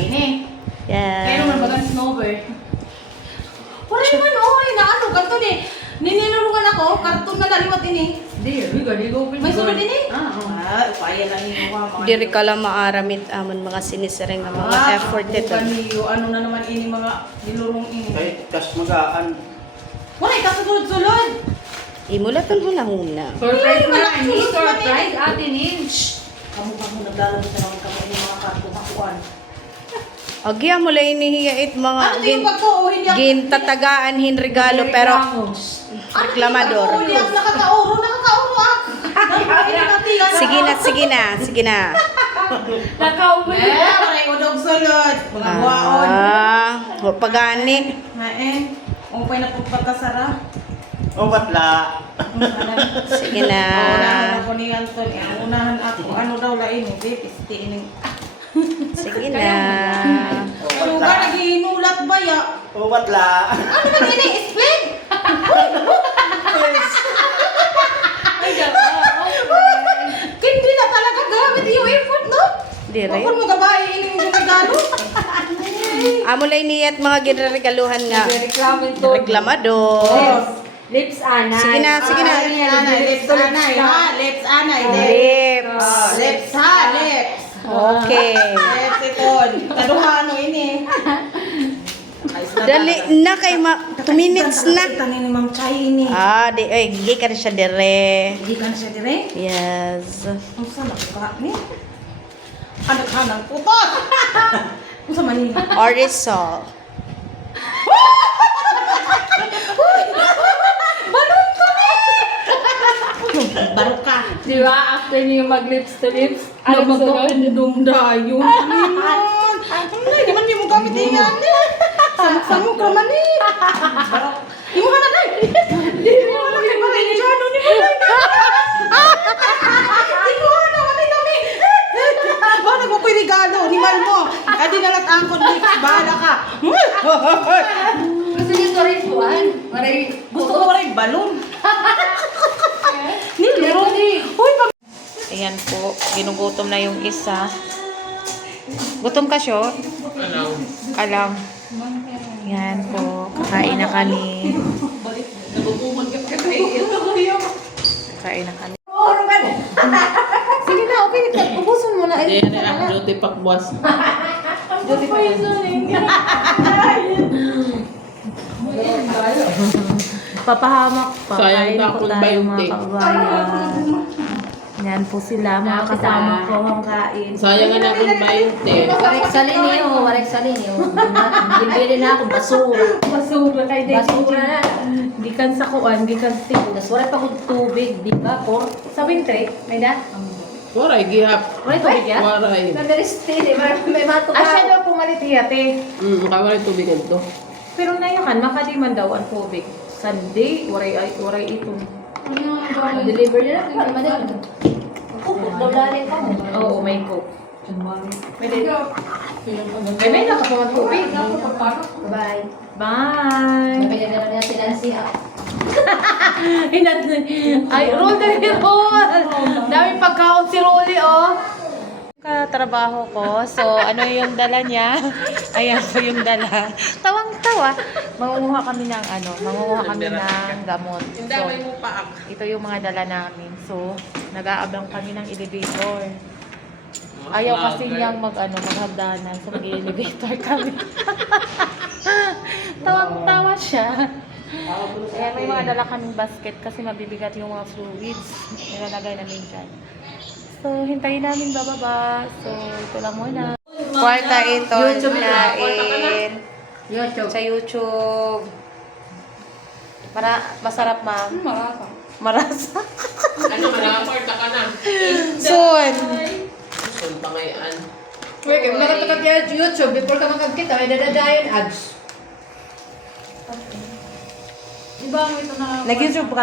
ini. Yes. Kaya naman bagang snowbird. Wala naman, inaano, karton eh. Nininurungan ako, karton na daliwat ini. May sunod ini? Upaya lang yung mga Diri ka lang maaramit amon mga sinisering nga mga effort ito. Ano na naman ini mga nilurong ini. Kahit kas magaan. Wala, ikasulod-sulod. Imulatan mo na muna. Surprise na ni, surprise atin eh. Kamu naglalabas na naman kamo ini mga karton hakuan. Agya mo lang inihiyait mga Ano ito yung pagko? Hindi ako. gintatagaan hin regalo pero reklamador. Hindi ako nakakauro ako. Sige na, sige na, sige na. Nakauwi. Maray udog sulod. Mga buwaon. Pagani. Maen. Upay na po pagkasara. O batla. Sige na. Unahan ako ni Anton. Unahan ako. Ano daw lain? Hindi, pistiin. Sige na. Ano ba? Nag-inulat ba ya? O batla. Ano ba ini-explain? Hindi na talaga gamit yung effort, no? Dire. Huwag mo gabae ini yung regalo. Amo lang niyat mga ginregaluhan nga. Reklamin to. Reklamador. Lips anay. Sige na, sige na. Anay, lips anay, ha? Lips anay. Lips. Lips ha, lips. Okay. Lips ito. Taduhano ini. Dali na kay 2 minutes na. Tangin ni Ma'am Chay ini. Di ay gikan siya dire. Hindi ka na siya dire? Yes. Ang sana ka ni? Anak ka ng putot! Ang sama niya. Orisol. Balon ka ni! Baro ka. Di ba? After niyo mag-lips to lips, Ano ano sunod? dumdayon? Ay, di man niyo mo gamit yan. Samok-samok ka man eh. Di mo ka na day. Di mo ka na kay Barinjano. Di mo na. Di mo ka na kay kami. Bakit nagpapoy regalo? Ni Mal mo. Adi na lang angkod lips. Bahala ka. Gusto niyo to rin buwan? Maray, Gusto ko rin balon. Niluro. Uy, pag... Ayan po, ginugutom na yung isa. Gutom ka, Syo? Alam. Yan po, kakain na kami. Kakain na kami. sige na, okay. Ubusin mo na. Hindi na ang duty pakbuas. Duty pa yun. Papahamak pa. Sayang Kain na po akong tayo mga bayontik. kabayan. Yan po sila, mga kasama ko ang kain. Sayang nga namin ba yun, te? Warek sa linyo, warek sa linyo. Bibili na ako basura. Basura kay Basura na. Gikan sa kuan, gikan sa tibo. Tapos warek pa kong tubig, di ba? Por. Sa winter, may da? Waray, gihap. Warek tubig yan? Waray. Nag-restin eh. May matuka. Siya daw pumalit hiyate. Makawaray tubig ito. Pero na yakan, makadiman daw ang tubig. Sunday, waray ito. Deliver nila. Hindi madali. Doblarin ka mo. Oo, may coke. May nakapungan tubig. Bye. Bye! Napinagano niya si Nancy. Ay, roll na rin roll! Daming pagkaon si Rolly, oh! Katrabaho ko. So, ano yung dala niya? Ayan po yung dala. Tawang-tawa. Mangunguha kami ng gamot. So, ito yung mga dala namin. So, nag-aabang kami ng elevator. Ayaw kasi niyang maghagdanan. So, mag-elevator kami. Tawang-tawa siya. Kaya may mga dala kaming basket kasi mabibigat yung mga fluids. Nilalagay namin dyan. So, hintayin namin bababa. So, ito lang muna. Kwarta ito. YouTube na. Nain. YouTube. Sa YouTube. Masarap, ma'am. Marasa. Ano, manakaporta ka na. Soon. Saan pa ngayon? Wait, kung nakatakat yan YouTube, before ka makagkita, may dadadayan ads. Diba, ito na... Nag-YouTube ka